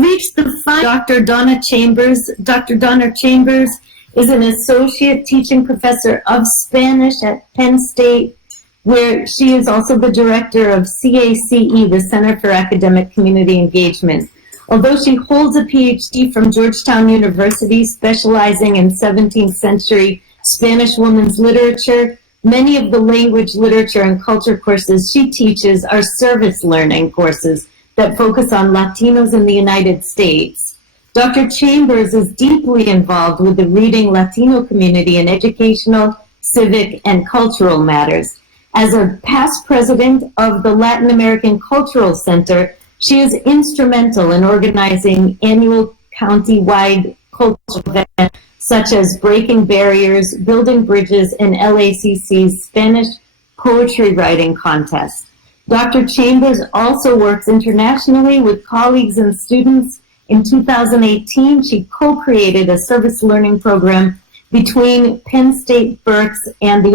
reached the final. Dr. Donna Chambers. Dr. Donna Chambers is an associate teaching professor of Spanish at Penn State, where she is also the director of CACE, the Center for Academic Community Engagement. Although she holds a PhD from Georgetown University, specializing in 17th century Spanish women's literature, many of the language, literature, and culture courses she teaches are service learning courses that focus on Latinos in the United States. Dr. Chambers is deeply involved with the reading Latino community in educational, civic, and cultural matters. As a past president of the Latin American Cultural Center, she is instrumental in organizing annual county-wide cultural events such as Breaking Barriers, Building Bridges, and LACC's Spanish Poetry Writing Contest. Dr. Chambers also works internationally with colleagues and students. In 2018, she co-created a service learning program between Penn State Berks and the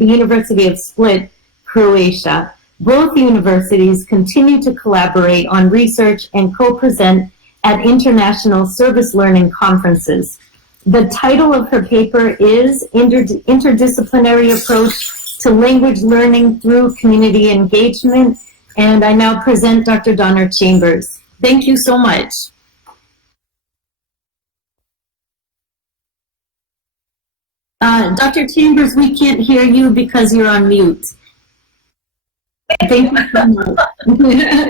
University of Split, Croatia. Both universities continue to collaborate on research and co-present at international service learning conferences. The title of her paper is Interdisciplinary Approach to Language Learning Through Community Engagement, and I now present Dr. Donna Chambers. Thank you so much. Dr. Chambers, we can't hear you because you're on mute. Thank you so much.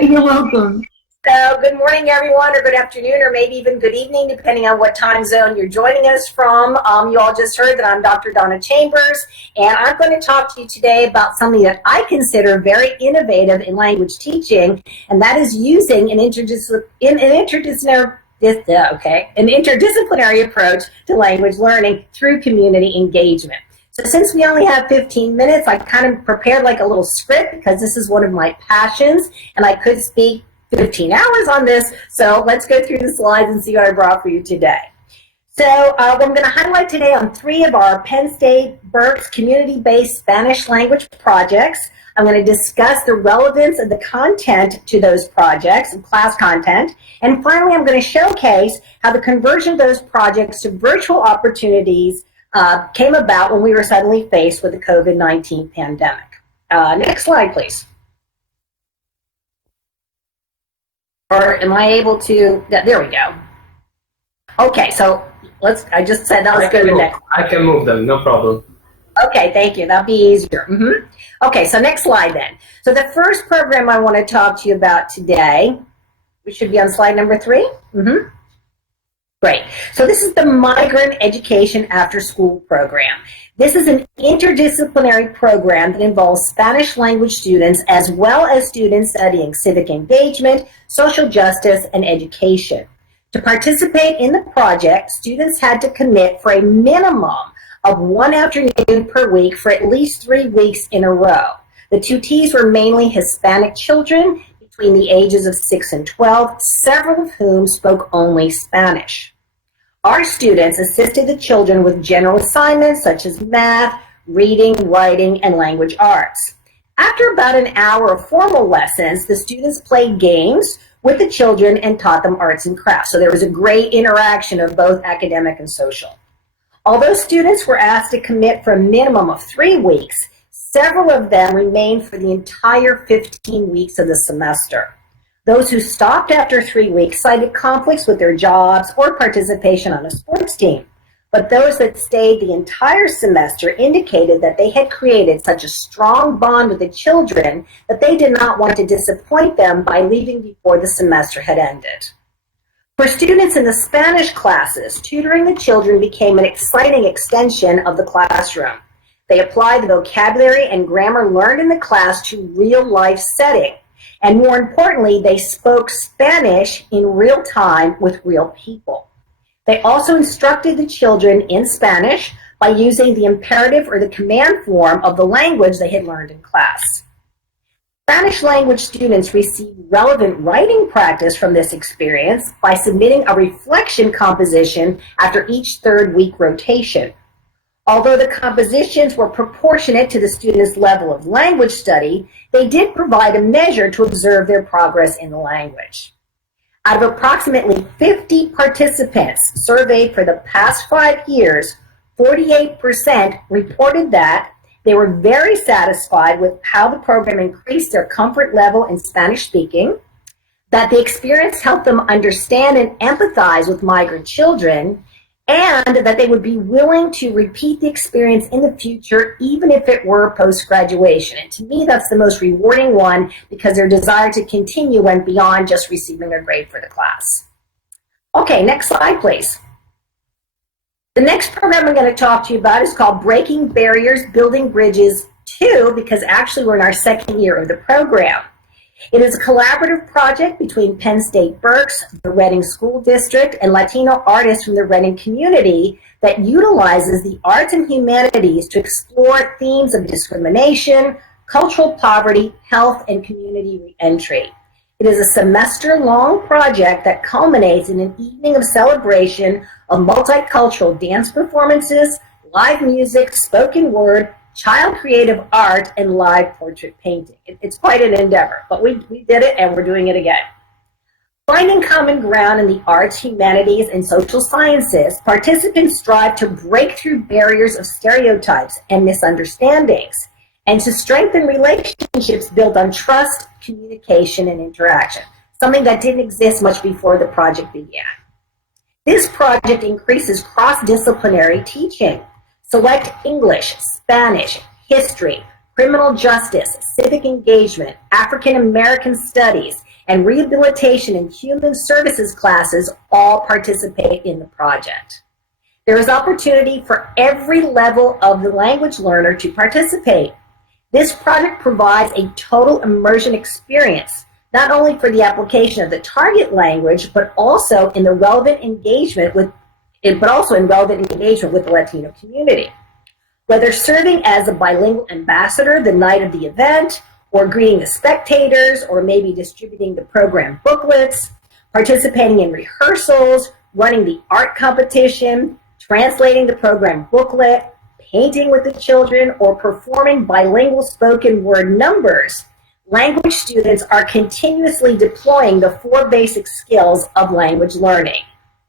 You're welcome. So good morning, everyone, or good afternoon, or maybe even good evening, depending on what time zone you're joining us from. You all just heard that I'm Dr. Donna Chambers, and I'm going to talk to you today about something that I consider very innovative in language teaching, and that is using an interdisciplinary approach to language learning through community engagement. So since we only have 15 minutes, I kind of prepared like a little script because this is one of my passions, and I could speak 15 hours on this, so let's go through the slides and see what I brought for you today. So what I'm going to highlight today on 3 of our Penn State Berks community-based Spanish language projects. I'm going to discuss the relevance of the content to those projects and class content. And finally, I'm going to showcase how the conversion of those projects to virtual opportunities came about when we were suddenly faced with the COVID-19 pandemic. Next slide, please. Or am I able to, there we go. Okay, so I just said that was good. I can move them, no problem. Okay, thank you, that'll be easier. Okay, so next slide then. So the first program I want to talk to you about today, we should be on slide number 3. Great. So this is the Migrant Education After School program. This is an interdisciplinary program that involves Spanish language students as well as students studying civic engagement, social justice, and education. To participate in the project, students had to commit for a minimum of 1 afternoon per week for at least 3 weeks in a row. The tutees were mainly Hispanic children between the ages of 6 and 12, several of whom spoke only Spanish. Our students assisted the children with general assignments such as math, reading, writing, and language arts. After about an hour of formal lessons, the students played games with the children and taught them arts and crafts. So there was a great interaction of both academic and social. Although students were asked to commit for a minimum of 3 weeks, several of them remained for the entire 15 weeks of the semester. Those who stopped after 3 weeks cited conflicts with their jobs or participation on a sports team. But those that stayed the entire semester indicated that they had created such a strong bond with the children that they did not want to disappoint them by leaving before the semester had ended. For students in the Spanish classes, tutoring the children became an exciting extension of the classroom. They applied the vocabulary and grammar learned in the class to real-life setting. And more importantly, they spoke Spanish in real time with real people. They also instructed the children in Spanish by using the imperative or the command form of the language they had learned in class. Spanish language students received relevant writing practice from this experience by submitting a reflection composition after each 3rd week rotation. Although the compositions were proportionate to the students' level of language study, they did provide a measure to observe their progress in the language. Out of approximately 50 participants surveyed for the past 5 years, 48% reported that they were very satisfied with how the program increased their comfort level in Spanish speaking, that the experience helped them understand and empathize with migrant children, and that they would be willing to repeat the experience in the future, even if it were post-graduation. And to me, that's the most rewarding one because their desire to continue went beyond just receiving a grade for the class. Okay, next slide, please. The next program I'm going to talk to you about is called Breaking Barriers, Building Bridges 2, because actually we're in our second year of the program. It is a collaborative project between Penn State Berks, the Reading School District, and Latino artists from the Reading community that utilizes the arts and humanities to explore themes of discrimination, cultural poverty, health, and community reentry. It is a semester-long project that culminates in an evening of celebration of multicultural dance performances, live music, spoken word, child creative art, and live portrait painting. It's quite an endeavor, but we did it and we're doing it again. Finding common ground in the arts, humanities, and social sciences, participants strive to break through barriers of stereotypes and misunderstandings, and to strengthen relationships built on trust, communication, and interaction, something that didn't exist much before the project began. This project increases cross-disciplinary teaching. Select English, Spanish, history, criminal justice, civic engagement, African American studies, and rehabilitation and human services classes all participate in the project. There is opportunity for every level of the language learner to participate. This project provides a total immersion experience, not only for the application of the target language, but also in the relevant engagement with the Latino community. Whether serving as a bilingual ambassador the night of the event, or greeting the spectators, or maybe distributing the program booklets, participating in rehearsals, running the art competition, translating the program booklet, painting with the children, or performing bilingual spoken word numbers, language students are continuously deploying the 4 basic skills of language learning: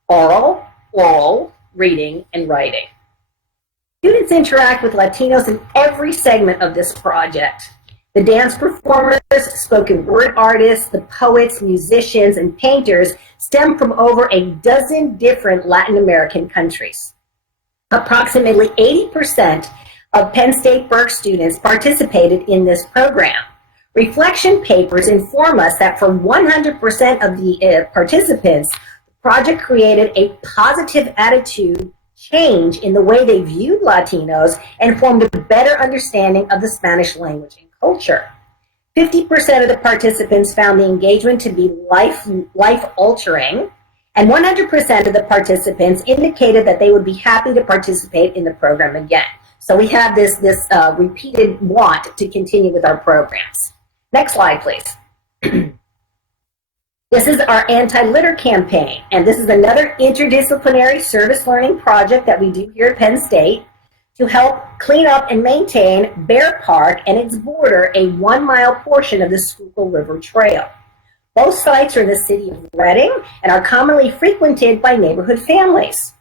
oral, reading, and writing. Students interact with Latinos in every segment of this project. The dance performers, spoken word artists, the poets, musicians, and painters stem from over a dozen different Latin American countries. Approximately 80% of Penn State Berks students participated in this program. Reflection papers inform us that for 100% of the participants, the project created a positive attitude change in the way they viewed Latinos and formed a better understanding of the Spanish language and culture. 50% of the participants found the engagement to be life-altering, and 100% of the participants indicated that they would be happy to participate in the program again. So we have this repeated want to continue with our programs. Next slide, please. This is our Antilitter Campaign, and this is another interdisciplinary service learning project that we do here at Penn State to help clean up and maintain Bear Park and its border, a 1-mile portion of the Schuylkill River Trail. Both sites are in the city of Reading and are commonly frequented by neighborhood families.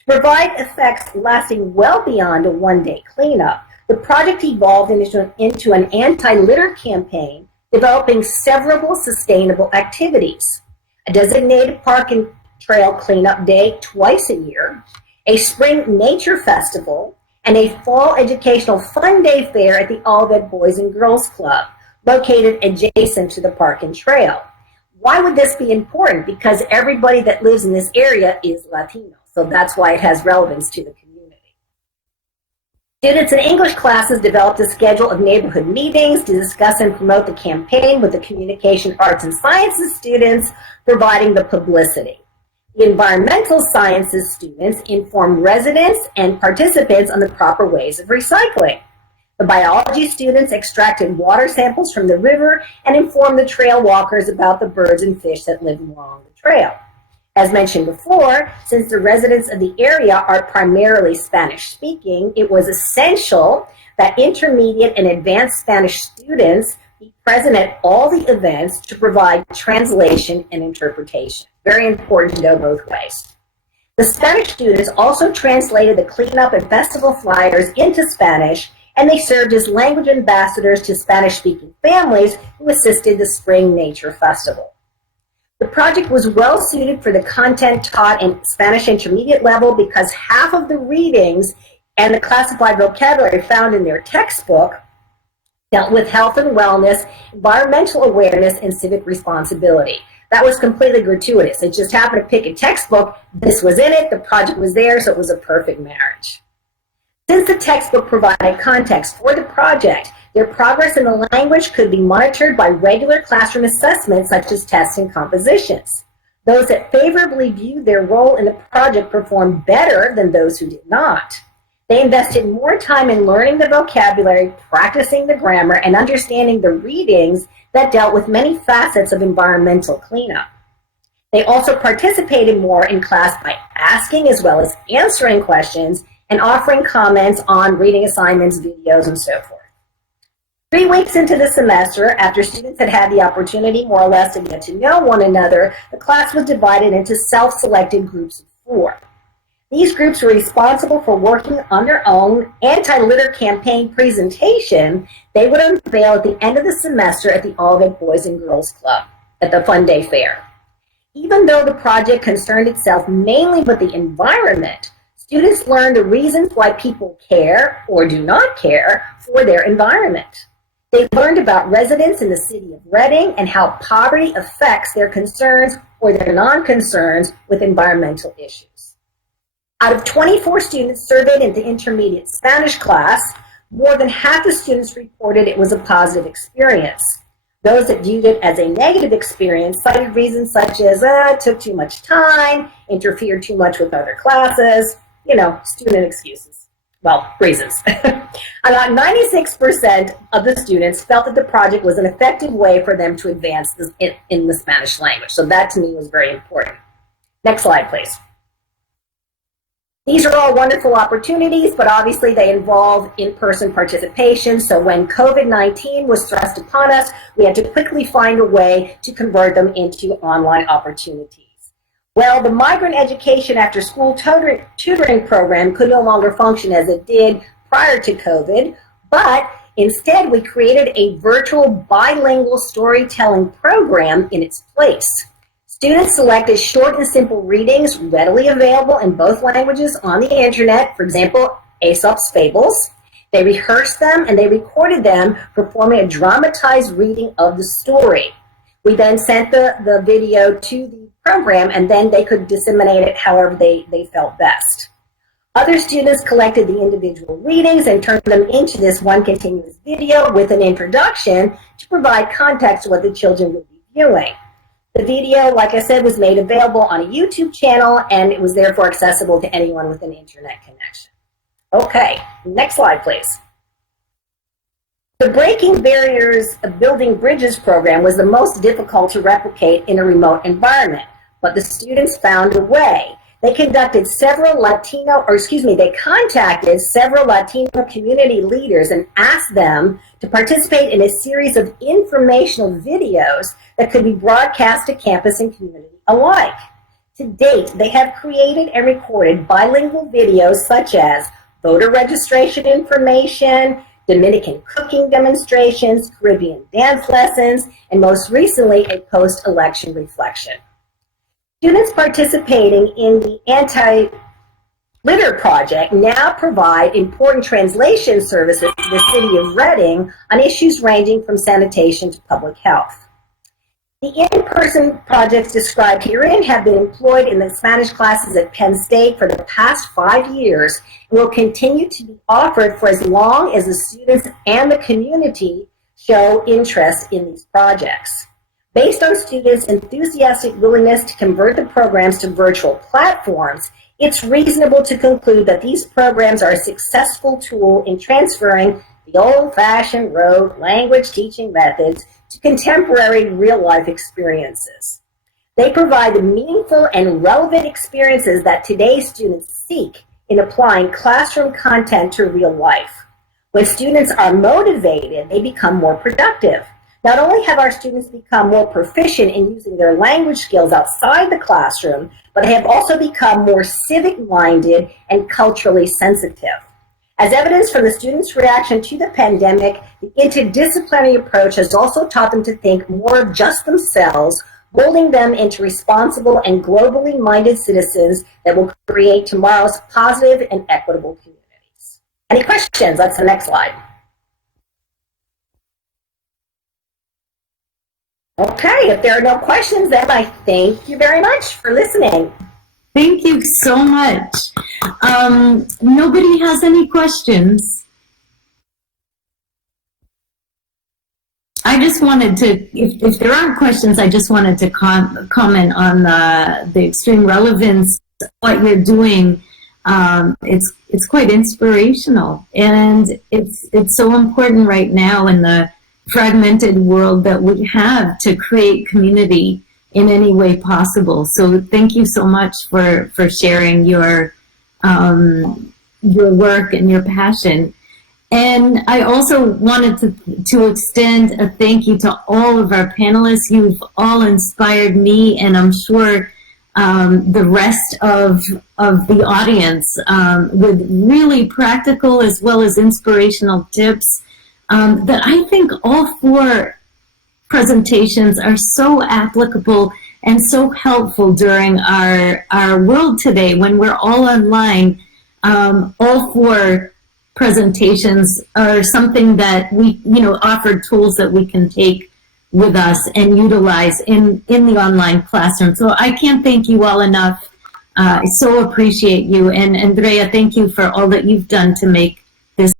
To provide effects lasting well beyond a 1-day cleanup, the project evolved into an anti-litter campaign, developing several sustainable activities: a designated park and trail cleanup day twice a year, a spring nature festival, and a fall educational fun day fair at the Olivet Boys and Girls Club, located adjacent to the park and trail. Why would this be important? Because everybody that lives in this area is Latino, so that's why it has relevance to the community. Students in English classes developed a schedule of neighborhood meetings to discuss and promote the campaign with the communication arts and sciences students providing the publicity. The environmental sciences students informed residents and participants on the proper ways of recycling. The biology students extracted water samples from the river and informed the trail walkers about the birds and fish that live along the trail. As mentioned before, since the residents of the area are primarily Spanish-speaking, it was essential that intermediate and advanced Spanish students be present at all the events to provide translation and interpretation. Very important to go both ways. The Spanish students also translated the cleanup and festival flyers into Spanish, and they served as language ambassadors to Spanish-speaking families who assisted the Spring Nature Festival. The project was well suited for the content taught in Spanish intermediate level because half of the readings and the classified vocabulary found in their textbook dealt with health and wellness, environmental awareness, and civic responsibility. That was completely gratuitous. It just happened to pick a textbook. This was in it. The project was there, so it was a perfect marriage. Since the textbook provided context for the project, their progress in the language could be monitored by regular classroom assessments such as tests and compositions. Those that favorably viewed their role in the project performed better than those who did not. They invested more time in learning the vocabulary, practicing the grammar, and understanding the readings that dealt with many facets of environmental cleanup. They also participated more in class by asking as well as answering questions and offering comments on reading assignments, videos, and so forth. 3 weeks into the semester, after students had had the opportunity more or less to get to know one another, the class was divided into self-selected groups of 4. These groups were responsible for working on their own Antilitter Campaign presentation they would unveil at the end of the semester at the Olivet Boys and Girls Club at the Fun Day Fair. Even though the project concerned itself mainly with the environment, students learned the reasons why people care or do not care for their environment. They learned about residents in the city of Reading and how poverty affects their concerns or their non-concerns with environmental issues. Out of 24 students surveyed in the intermediate Spanish class, more than half the students reported it was a positive experience. Those that viewed it as a negative experience cited reasons such as it took too much time, interfered too much with other classes, student excuses. Well, reasons. About 96% of the students felt that the project was an effective way for them to advance in the Spanish language. So that to me was very important. Next slide, please. These are all wonderful opportunities, but obviously they involve in-person participation. So when COVID-19 was thrust upon us, we had to quickly find a way to convert them into online opportunities. Well, the Migrant Education After School Tutoring Program could no longer function as it did prior to COVID, but instead we created a virtual bilingual storytelling program in its place. Students selected short and simple readings readily available in both languages on the internet, for example, Aesop's Fables. They rehearsed them and they recorded them performing a dramatized reading of the story. We then sent the video to the program and then they could disseminate it however they felt best. Other students collected the individual readings and turned them into this one continuous video with an introduction to provide context to what the children would be viewing. The video, like I said, was made available on a YouTube channel and it was therefore accessible to anyone with an internet connection. Okay, next slide, please. The Breaking Barriers of Building Bridges program was the most difficult to replicate in a remote environment, but the students found a way. They contacted several Latino community leaders and asked them to participate in a series of informational videos that could be broadcast to campus and community alike. To date, they have created and recorded bilingual videos such as voter registration information, Dominican cooking demonstrations, Caribbean dance lessons, and most recently, a post-election reflection. Students participating in the Antilitter project now provide important translation services to the city of Reading on issues ranging from sanitation to public health. The in-person projects described herein have been employed in the Spanish classes at Penn State for the past 5 years and will continue to be offered for as long as the students and the community show interest in these projects. Based on students' enthusiastic willingness to convert the programs to virtual platforms, it's reasonable to conclude that these programs are a successful tool in transferring the old-fashioned rote language teaching methods to contemporary real-life experiences. They provide the meaningful and relevant experiences that today's students seek in applying classroom content to real life. When students are motivated, they become more productive. Not only have our students become more proficient in using their language skills outside the classroom, but have also become more civic-minded and culturally sensitive. As evidence from the students' reaction to the pandemic, the interdisciplinary approach has also taught them to think more of just themselves, molding them into responsible and globally minded citizens that will create tomorrow's positive and equitable communities. Any questions? That's the next slide. Okay, if there are no questions, then I thank you very much for listening. Thank you so much. Nobody has any questions. I just wanted to, if there aren't questions, I just wanted to comment on the extreme relevance of what you're doing. It's quite inspirational, and it's so important right now in the fragmented world that we have to create community in any way possible. So thank you so much for sharing your work and your passion. And I also wanted to extend a thank you to all of our panelists. You've all inspired me, and I'm sure the rest of the audience with really practical as well as inspirational tips that I think all four presentations are so applicable and so helpful during our world today when we're all online. All four presentations are something that we, offer tools that we can take with us and utilize in the online classroom. So I can't thank you all enough. I so appreciate you. And Andrea, thank you for all that you've done to make